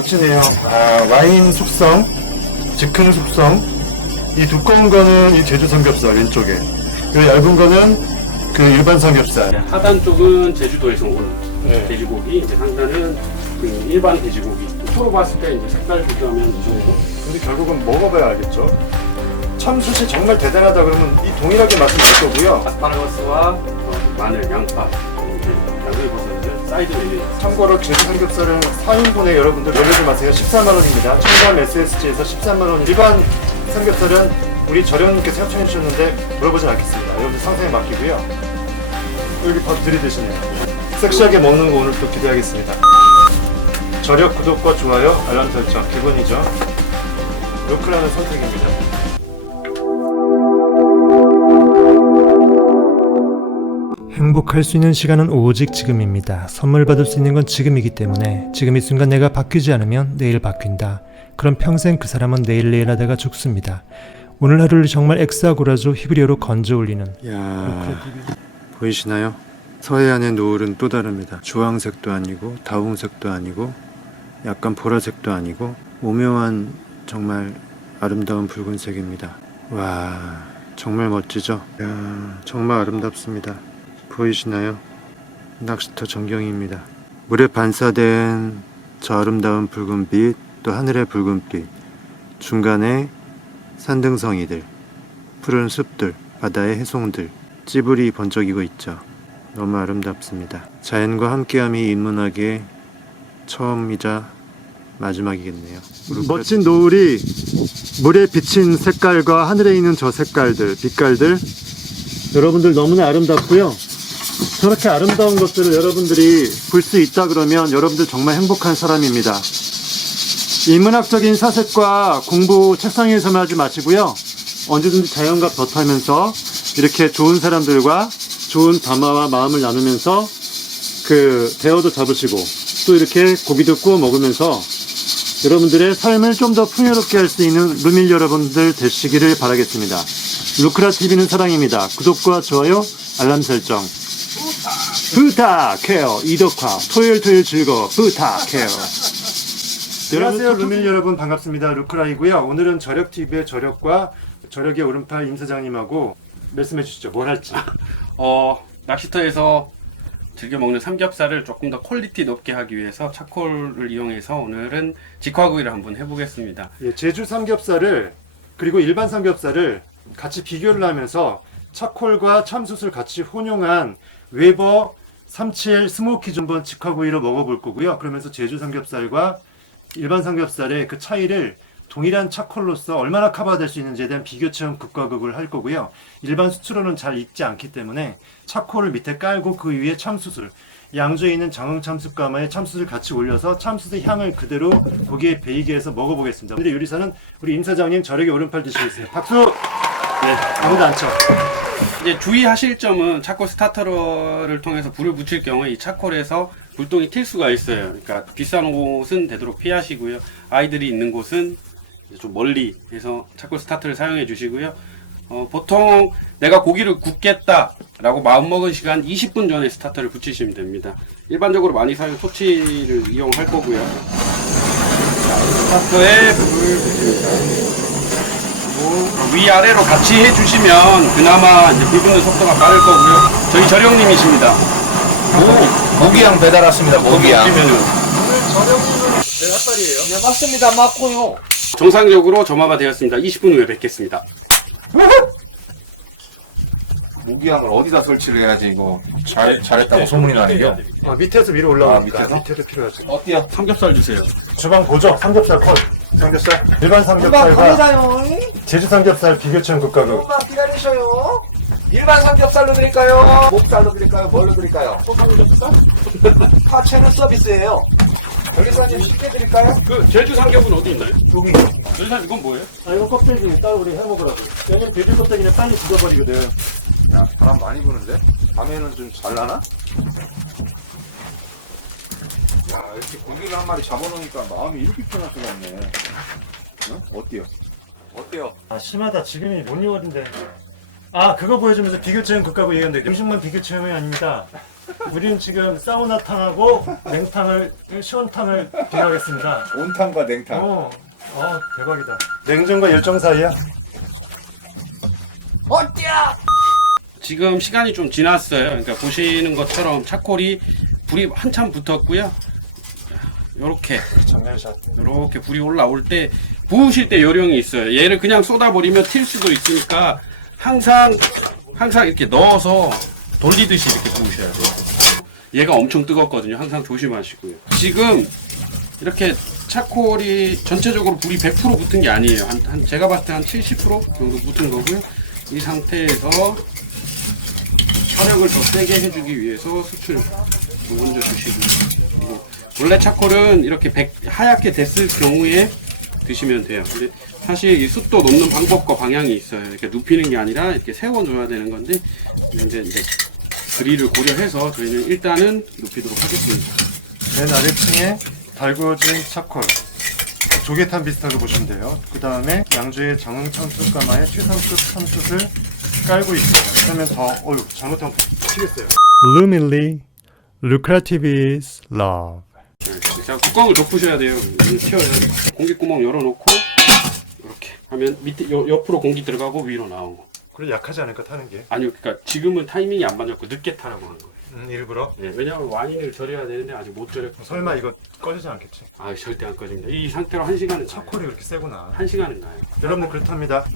멋지네요. 와인 숙성, 즉흥 숙성. 이 두꺼운 거는 이 제주 삼겹살 왼쪽에. 그 얇은 거는 그 일반 삼겹살. 하단 쪽은 제주도에서 온 네. 돼지고기, 이제 상단은 그 일반 돼지고기. 서로 봤을 때 이제 색깔 비교하면 이 정도? 근데 결국은 먹어봐야 알겠죠. 참숯이 정말 대단하다 그러면 이 동일하게 맛은 날 거고요. 아스파라거스와 마늘, 양파, 양배버섯을 사이드 메뉴. 참고로 제주 삼겹살은 4인분에 여러분들 놀라지 마세요. 14만원입니다. 청담 SSG에서 13만원. 일반 삼겹살은 우리 저령님께서 협찬해 주셨는데 물어보진 않겠습니다. 여러분들 상상에 맡기고요. 여기 밥 들이드시네요. 섹시하게 먹는 거 오늘 또 기대하겠습니다. 저력 구독과 좋아요, 알람 설정 기본이죠. 루크라는 선택입니다. 행복할 수 있는 시간은 오직 지금입니다. 선물 받을 수 있는 건 지금이기 때문에 지금 이 순간 내가 바뀌지 않으면 내일 바뀐다. 그럼 평생 그 사람은 내일 하다가 죽습니다. 오늘 하루를 정말 엑스아고라조 히브리어로 건져 올리는 보이시나요? 서해안의 노을은 또 다릅니다. 주황색도 아니고 다홍색도 아니고 약간 보라색도 아니고 오묘한 정말 아름다운 붉은색입니다. 와, 정말 멋지죠? 이야, 정말 아름답습니다. 보이시나요? 낚시터 정경입니다. 물에 반사된 저 아름다운 붉은빛, 또 하늘의 붉은빛, 중간에 산등성이들, 푸른 숲들, 바다의 해송들, 찌부리 번쩍이고 있죠. 너무 아름답습니다. 자연과 함께함이 인문학의 처음이자 마지막이겠네요. 멋진 노을이 물에 비친 색깔과 하늘에 있는 저 색깔들, 빛깔들 여러분들 너무나 아름답고요. 저렇게 아름다운 것들을 여러분들이 볼 수 있다 그러면 여러분들 정말 행복한 사람입니다. 인문학적인 사색과 공부 책상 위에서만 하지 마시고요. 언제든지 자연과 덧하면서 이렇게 좋은 사람들과 좋은 담화와 마음을 나누면서 그 대화도 잡으시고 또 이렇게 고기도 구워 먹으면서 여러분들의 삶을 좀 더 풍요롭게 할 수 있는 루밀 여러분들 되시기를 바라겠습니다. 루크라TV는 사랑입니다. 구독과 좋아요, 알람 설정 부탁해요. 이덕화 토요일 즐거워 부탁해요. 안녕하세요 루밀 여러분, 반갑습니다. 루크라이고요. 오늘은 저력TV의 저력과 저력의 오른팔 임 사장님하고 말씀해 주시죠. 뭘 할지. 낚시터에서 즐겨 먹는 삼겹살을 조금 더 퀄리티 높게 하기 위해서 차콜을 이용해서 오늘은 직화구이를 한번 해보겠습니다. 예, 제주 삼겹살을 그리고 일반 삼겹살을 같이 비교를 하면서 차콜과 참숯을 같이 혼용한 웨버 37 스모키 전번 직화구이로 먹어볼 거고요. 그러면서 제주 삼겹살과 일반 삼겹살의 그 차이를 동일한 차콜로서 얼마나 커버될 수 있는지에 대한 비교 체험 극과 극을 할 거고요. 일반 수트로는 잘 익지 않기 때문에 차콜을 밑에 깔고 그 위에 참숯을, 양주에 있는 장흥 참숯가마에 참숯을 같이 올려서 참숯의 향을 그대로 고기에 배이게 해서 먹어보겠습니다. 오늘의 요리사는 우리 임 사장님 저력의 오른팔 드시겠어요. 박수! 네, 아무도 안 쳐. 이제 주의하실 점은 차콜 스타터를 통해서 불을 붙일 경우에 이 차콜에서 불똥이 튈 수가 있어요. 그러니까 비싼 곳은 되도록 피하시고요. 아이들이 있는 곳은 좀 멀리 해서 차콜 스타터를 사용해 주시고요. 보통 내가 고기를 굽겠다 라고 마음먹은 시간 20분 전에 스타터를 붙이시면 됩니다. 일반적으로 많이 사용 토치를 이용할 거고요. 자, 스타터에 불을 붙입니다. 위아래로 같이 해주시면 그나마 이제 불 붙는 속도가 빠를 거고요. 저희 저령님이십니다. 모기향 배달 왔습니다. 모기향. 오늘 저녁님은 몇 살이에요? 네, 맞습니다. 맞고요. 정상적으로 점화가 되었습니다. 20분 후에 뵙겠습니다. 모기향을 어디다 설치를 해야지 이거 잘했다고 소문이 나는겨? 밑에서 위로 올라오니까 밑에서? 밑에도 필요하죠. 어때요? 삼겹살 주세요. 주방 보죠. 삼겹살 컷. 삼겹살. 일반 금방 삼겹살과 갑니다요. 제주 삼겹살 비교 체험 극과 극. 조금만 기다리셔요. 일반 삼겹살로 드릴까요? 목살로 드릴까요? 뭘로 드릴까요? 소삼겹살? 파채는 서비스예요. 여기서 쉽게 드릴까요? 그 제주 삼겹은 어디 있나요? 여기. 여기서 이건 뭐예요? 이거 껍데기 따로 우리 해먹으라고. 왜냐면 돼지 껍데기는 빨리 굳어버리거든. 야, 바람 많이 부는데? 밤에는 좀 잘 나나? 야, 이렇게 고기를 한 마리 잡아놓으니까 마음이 이렇게 편할 수가 없네. 응? 어때요? 어때요? 심하다. 지금이 뭔 6월인데. 아, 그거 보여주면서 비교체험 극하고 얘기하는데 음식만 비교체험이 아닙니다. 우리는 지금 사우나탕하고 냉탕을, 시원탕을 비교하겠습니다. 온탕과 냉탕. 대박이다. 냉정과 열정 사이야? 지금 시간이 좀 지났어요. 그러니까 보시는 것처럼 차콜이 불이 한참 붙었고요. 요렇게 정면샷. 이렇게 불이 올라올 때 부으실 때 요령이 있어요. 얘를 그냥 쏟아버리면 튈 수도 있으니까 항상 이렇게 넣어서 돌리듯이 이렇게 부으셔야 돼요. 얘가 엄청 뜨겁거든요. 항상 조심하시고요. 지금 이렇게 차콜이 전체적으로 불이 100% 붙은 게 아니에요. 제가 봤을 때 한 70% 정도 붙은 거고요. 이 상태에서 촬영을 더 세게 해주기 위해서 수출 먼저 주시고요. 그리고 원래 차콜은 이렇게 하얗게 됐을 경우에 드시면 돼요. 근데 사실 이 습도 놓는 방법과 방향이 있어요. 이렇게 눕히는 게 아니라 이렇게 세워줘야 되는 건데, 이제 그릴을 고려해서 저희는 일단은 눕히도록 하겠습니다. 맨 아래층에 달구어진 차콜. 조개탄 비슷하게 보시면 돼요. 그 다음에 양주의 정응 참숯 가마에 최상급 참숯을 깔고 있어요. 그러면 더, 잘못하면 튀겠어요. Lumily, lucrative is love. 자, 뚜껑을 덮으셔야 돼요. 튀어요. 공기구멍 열어놓고 이렇게 하면 밑에 옆으로 공기 들어가고 위로 나오고. 그래 약하지 않을까 타는 게? 아니요, 그러니까 지금은 타이밍이 안 맞았고 늦게 타라고 한 거예요. 일부러? 네, 왜냐하면 와인을 절여야 되는데 아직 못 절였고. 설마 이거 꺼지지 않겠지? 아, 절대 안 꺼집니다. 이 상태로 1시간은 차콜이 그렇게 세구나. 1시간은 가요. 여러분들 그렇답니다.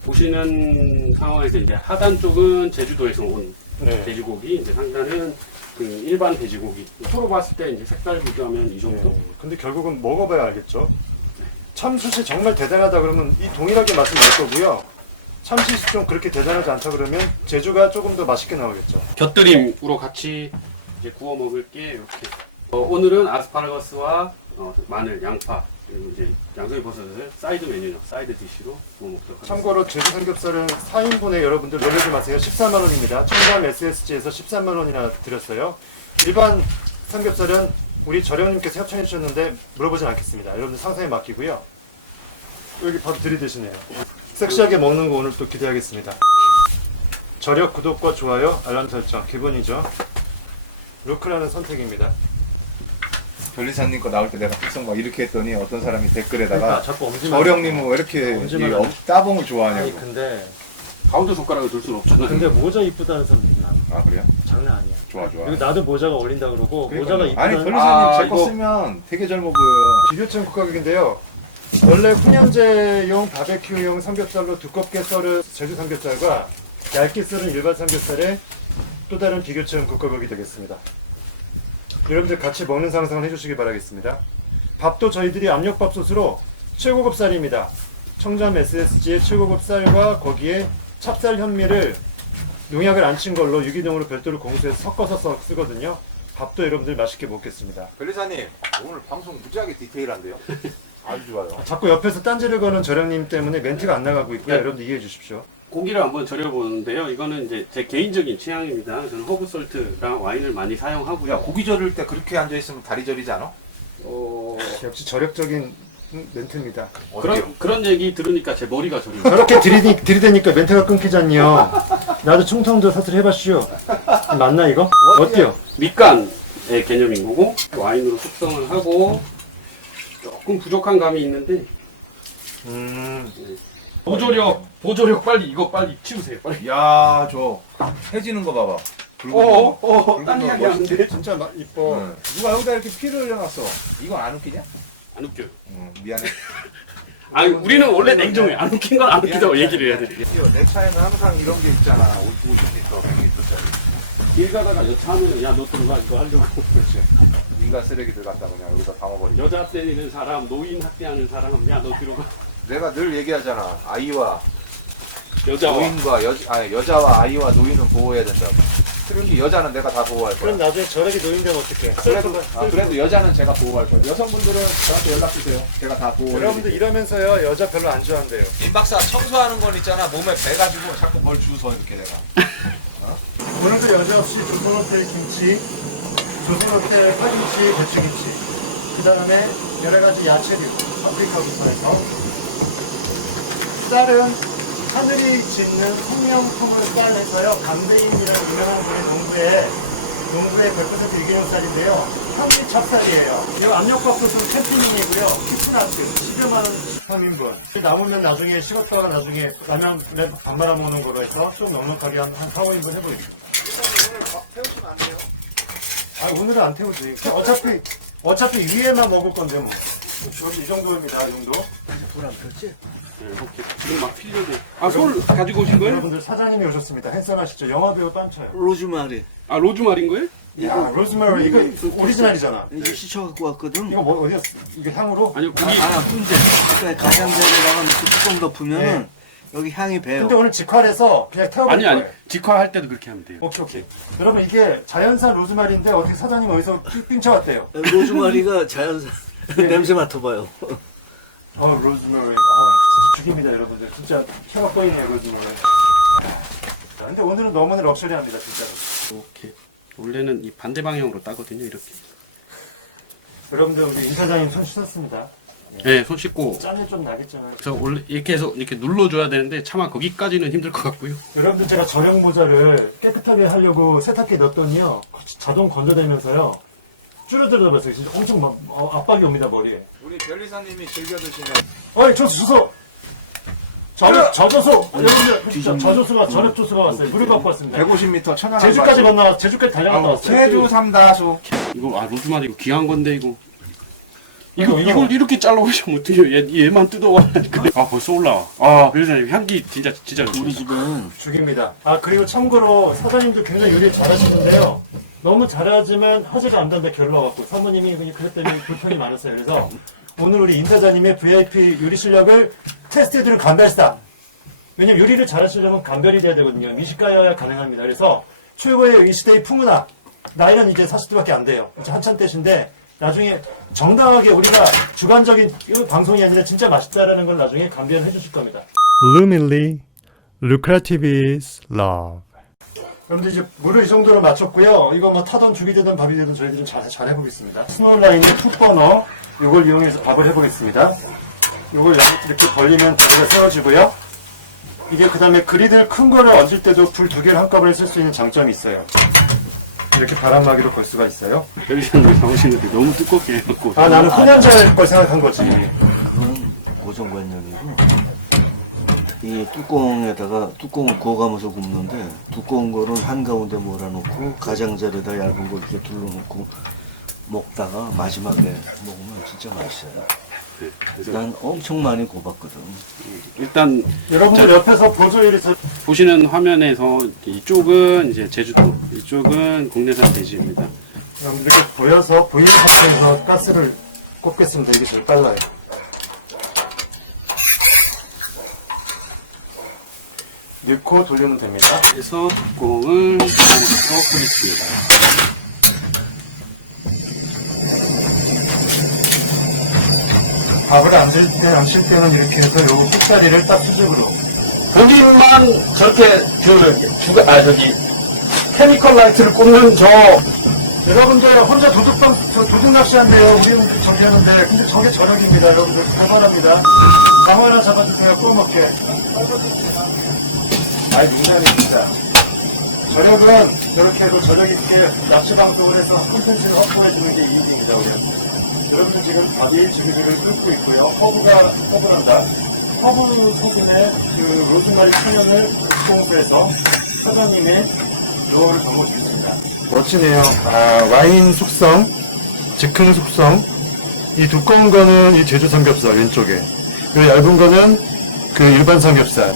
보시는 상황에서 이제 하단 쪽은 제주도에서 온 네. 돼지고기, 이제 상단은 그 일반 돼지고기. 서로 봤을 때 이제 색깔 비교하면 이 정도? 네. 근데 결국은 먹어봐야 알겠죠. 참숯이 정말 대단하다 그러면 이 동일하게 맛을 낼 거고요. 참숯이 좀 그렇게 대단하지 않다 그러면 제주가 조금 더 맛있게 나오겠죠. 곁들임으로 같이 이제 구워 먹을 게 이렇게. 오늘은 아스파라거스와 마늘, 양파 그리고 이제 양송이 버섯을 사이드 메뉴죠. 사이드 디쉬로 구워 먹도록 하겠습니다. 참고로 제주 삼겹살은 4인분에 여러분들 놀라지 마세요. 14만 원입니다. 청담 SSG에서 13만 원이나 드렸어요. 일반 삼겹살은 우리 저령님께서 협찬해 주셨는데 물어보진 않겠습니다. 여러분들 상상에 맡기고요. 여기 바로 들이대시네요. 섹시하게 먹는 거 오늘 또 기대하겠습니다. 저력 구독과 좋아요, 알람 설정 기본이죠. 루크라는 선택입니다. 변리사님 거 나올 때 내가 특성 막 이렇게 했더니 어떤 사람이 그러니까 댓글에다가 자꾸 엄지만 저령님은 왜 이렇게 엄지만 이 하네. 따봉을 좋아하냐고. 근데 가운데 손가락을 둘 수는 없잖아요. 모자 이쁘다는 사람들이 많아. 아 그래요? 장난 아니야. 좋아 좋아. 그리고 나도 모자가 어울린다 그러고 그러니까요. 모자가 아니 이쁘다는 변리사님 제 거 이거- 쓰면 되게 젊어 보여요. 비교층 국가격인데요. 원래 훈연제용 바베큐용 삼겹살로 두껍게 썰은 제주 삼겹살과 얇게 썰은 일반 삼겹살의 또 다른 비교층 국가격이 되겠습니다. 여러분들 같이 먹는 상상을 해주시기 바라겠습니다. 밥도 저희들이 압력밥솥으로 최고급 쌀입니다. 청담 SSG의 최고급 쌀과 거기에 찹쌀 현미를 농약을 안 친 걸로 유기농으로 별도로 공수해서 섞어서 쓰거든요. 밥도 여러분들 맛있게 먹겠습니다. 변리사님 오늘 방송 무지하게 디테일한데요? 아주 좋아요. 자꾸 옆에서 딴지를 거는 저령님 때문에 멘트가 안 나가고 있고요. 네. 여러분들 이해해 주십시오. 고기를 한번 절여보는데요. 이거는 이제 제 개인적인 취향입니다. 저는 허브 솔트랑 와인을 많이 사용하고요. 야 고기 절일 때 그렇게 앉아 있으면 다리 저리지 않아? 역시 저력적인 멘트입니다. 그런 얘기 들으니까 제 머리가 저립니다. 저렇게 들이대니까 멘트가 끊기잖요. 나도 충청도 사투리 해봤슈. 맞나 이거? 어때요? 밑간의 개념인 거고 와인으로 숙성을 하고 조금 부족한 감이 있는데 보조력 빨리 이거 빨리 치우세요. 빨리. 야, 저 해지는 거 봐봐. 붉은 거. 딴 이야기 하는데 진짜 이뻐. 응. 누가 여기다 이렇게 피를 흘려놨어. 이건 안 웃기냐? 안 웃겨요. 미안해. 아니 우리는 원래 냉정해. 안 웃긴 건 안 웃기다고 얘기를 해야 돼. 내 차에는 항상 이런 게 있잖아. 50리터, 100리터짜리. 길 가다가 여차하면 야너 들어가 이거 하려고. 그렇지. 인간 쓰레기들 갖다 그냥 여기다 담아버리고. 여자 때리는 사람, 노인 학대하는 사람, 야 너 들어가. 내가 늘 얘기하잖아. 아이와 여자와 노인과 여자와 아이와 노인은 보호해야 된다고. 특히 여자는 내가 다 보호할 거야. 그럼 나중에 저력이 노인되면 어떡해? 그래도 여자는 제가 보호할 거예요. 여성분들은 저한테 연락 주세요. 제가 다 보호해. 여러분들 이러면서요 여자 별로 안 좋아한대요. 임 박사 청소하는 건 있잖아. 몸에 배가지고 자꾸 뭘 주워 이렇게 내가. 오늘도 여자없이 조선호텔 김치, 조선호텔 파김치, 배추김치, 그 다음에 여러 가지 야채류, 파프리카부터 해서 쌀은 하늘이 짓는 성명품을 쌀해서요. 강대인이라는 유명한 분의 농부의 100% 유기농 쌀인데요. 현미 찹쌀이에요. 이 압력밥솥은 캠핑용이고요. 키친아트 12만원 3인분. 남으면 나중에 식었다가 나중에 라면에 밥 말아 먹는 거로 해서 좀 넉넉하게 한 4, 5인분 해보겠습니다. 오늘 밥 태우시면 안 돼요? 아, 오늘은 안 태우지. 어차피 위에만 먹을 건데 뭐. 이 정도입니다. 이 정도. 불 안 폈지? 네, 이렇게 지금 막 필요해. 아, 솔 가지고 오신 거예요? 여러분들 사장님이 오셨습니다. 핸섬 아시죠? 영화배우 빤쳐요. 로즈마리. 아, 로즈마린 거예요? 야, 로즈마리 이거 오리지널이잖아. 이거 시쳐갖고 왔거든. 이거 뭐 어디였어? 이게 향으로? 아니요, 고기. 훈제. 그러니까 가장자리에다가 넣고 뚜껑 덮으면은 여기 향이 배요. 근데 오늘 직화해서 그냥 태워버릴 아니, 거예요. 직화할 때도 그렇게 하면 돼요. 오케이. 여러분 이게 자연산 로즈마리인데 어떻게 사장님 어디서 삥쳐왔대요? 로즈마리가 자연산. 냄새 맡아봐요. 로즈마리. 진짜 죽입니다, 여러분들. 진짜 혀가 꺼이네요, 로즈마리. 근데 오늘은 너무나 럭셔리합니다, 진짜로. 이렇게. 원래는 이 반대 방향으로 따거든요, 이렇게. 여러분들 우리 임 사장님 손 씻었습니다. 네, 손 씻고. 짠이 좀 나겠잖아요. 그래서 원래 이렇게 해서 이렇게 눌러줘야 되는데 차마 거기까지는 힘들 것 같고요. 여러분들 제가 저녁 모자를 깨끗하게 하려고 세탁기에 넣었더니요 자동 건조되면서요 줄어들어 버렸어요. 진짜 엄청 막 압박이 옵니다 머리에. 우리 변리사님이 즐겨 드시는 어이 조수 저조수 여러분들 진짜 저조수가 전액 조수가 왔어요. 물을 갖고 왔습니다. 150m 천안 제주까지 건너 제주까지 달려갔다 왔어요. 제주 삼다수. 이거 로즈마리 이거 귀한 건데 이거. 이거. 이걸 이렇게 잘라오시면 어떡해요? 얘만 뜯어와. 아, 벌써 올라와. 아, 변리사님 향기 진짜 우리 집은 죽입니다. 아 그리고 참고로 사장님도 굉장히 요리를 잘하시는데요. 너무 잘하지만 하지가 않던데 결로 와갖고 사모님이 그것 때문에 불편이 많았어요. 그래서 오늘 우리 임 사장님의 VIP 요리 실력을 테스트해드린 감별사. 왜냐면 요리를 잘하시려면 감별이 돼야 되거든요. 미식가여야 가능합니다. 그래서 최고의 이 시대의 풍문아. 나이는 이제 40대밖에 안 돼요. 이제 한참 때신데 나중에 정당하게 우리가 주관적인 이 방송이 아니라 진짜 맛있다라는 걸 나중에 감별을 해주실 겁니다. Lumily, lucrative is love. 여러분들 이제 물을 이 정도로 맞췄고요. 이거 뭐 타던 죽이 되든 밥이 되든 저희들은 잘 해보겠습니다. 스몰라인의 풋버너 이걸 이용해서 밥을 해보겠습니다. 이걸 이렇게 벌리면 고기가 세워지고요. 이게 그 다음에 그리들 큰 거를 얹을 때도 불 2개를 한꺼번에 쓸 수 있는 장점이 있어요. 이렇게 바람막이로 걸 수가 있어요. 변리사님 나오시는데 너무 두껍게 해갖고. 아 나는 혼연자일 걸 생각한 거지. 그건 고정관념이고 이 뚜껑을 구워가면서 굽는데 두꺼운 거를 한가운데 몰아놓고 가장자리에다 얇은 거 이렇게 둘러놓고 먹다가 마지막에 먹으면 진짜 맛있어요. 난 엄청 많이 구워봤거든. 일단 여러분들 옆에서 보조일에서 보시는 화면에서 이쪽은 이제 제주도, 이쪽은 국내산 돼지입니다. 여러분들 이렇게 보여서 보이는 상태에서 가스를 꼽겠습니다. 이게 제일 빨라요. 넣고 돌리면 됩니다. 그래서 뚜껑을 더 끓이습니다. 밥을 안 쉴 때는 이렇게 해서 요 끝자리를 딱 수직으로. 본인만 저렇게 케미컬 라이트를 꽂는 여러분들 혼자 도둑 낚시한대요. 우리는 저기 하는데 근데 저게 저녁입니다. 여러분들 강화랍니다. 강화 하나 잡아주세요. 구워먹게. 아이 농담이 진짜. 저녁은 이렇게 해도 저녁 이렇게 낚시 방송을 해서 콘텐츠를 확보해주는 게 이익입니다. 우리는. 여러분들 지금 밥이 지금 끓고 있고요. 허브란다. 허브 소금에 그 로즈마리 천연을 뚜껑에서 사장님의 노하우를 담아주겠습니다. 멋지네요. 와인 숙성, 즉흥 숙성. 이 두꺼운 거는 이 제주 삼겹살 왼쪽에. 이 얇은 거는 그 일반 삼겹살.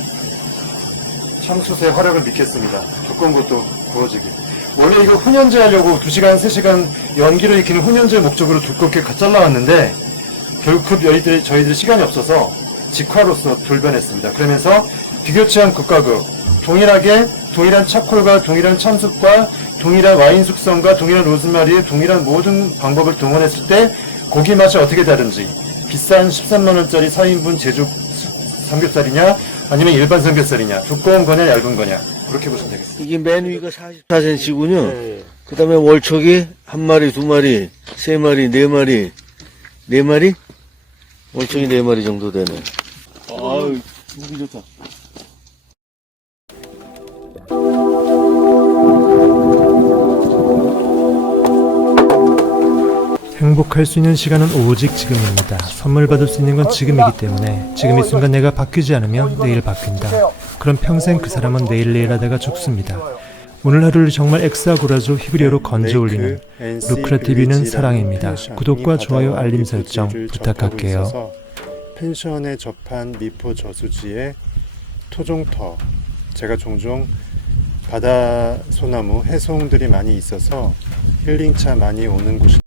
참숯의 화력을 믿겠습니다. 두꺼운 것도 구워지기. 원래 이거 훈연제 하려고 2시간, 3시간 연기를 익히는 훈연제 목적으로 두껍게 잘라왔는데 결국 저희들이 시간이 없어서 직화로서 돌변했습니다. 그러면서 비교치한 극과 극, 동일한 차콜과 동일한 참숯과 동일한 와인 숙성과 동일한 로즈마리의 동일한 모든 방법을 동원했을 때 고기 맛이 어떻게 다른지 비싼 13만원짜리 4인분 제주 삼겹살이냐 아니면 일반 삼겹살이냐 두꺼운 거냐 얇은 거냐 그렇게 보시면 되겠습니다. 이게 맨 위가 44cm군요. 그 다음에 월척이 1마리, 2마리, 3마리, 4마리, 4마리? 월척이 4마리 정도 되네. 아유, 무기 좋다. 행복할 수 있는 시간은 오직 지금입니다. 선물 받을 수 있는 건 지금이기 때문에 지금 이 순간 내가 바뀌지 않으면 내일 바뀐다. 그럼 평생 그 사람은 내일 하다가 죽습니다. 오늘 하루를 정말 엑사고라조 히브리어로 건져 올리는 루크라티비는 사랑입니다. 구독과 좋아요, 알림 설정 부탁할게요. 펜션에 접한 미포 저수지의 토종터, 제가 종종 바다 소나무, 해송들이 많이 있어서 힐링차 많이 오는 곳이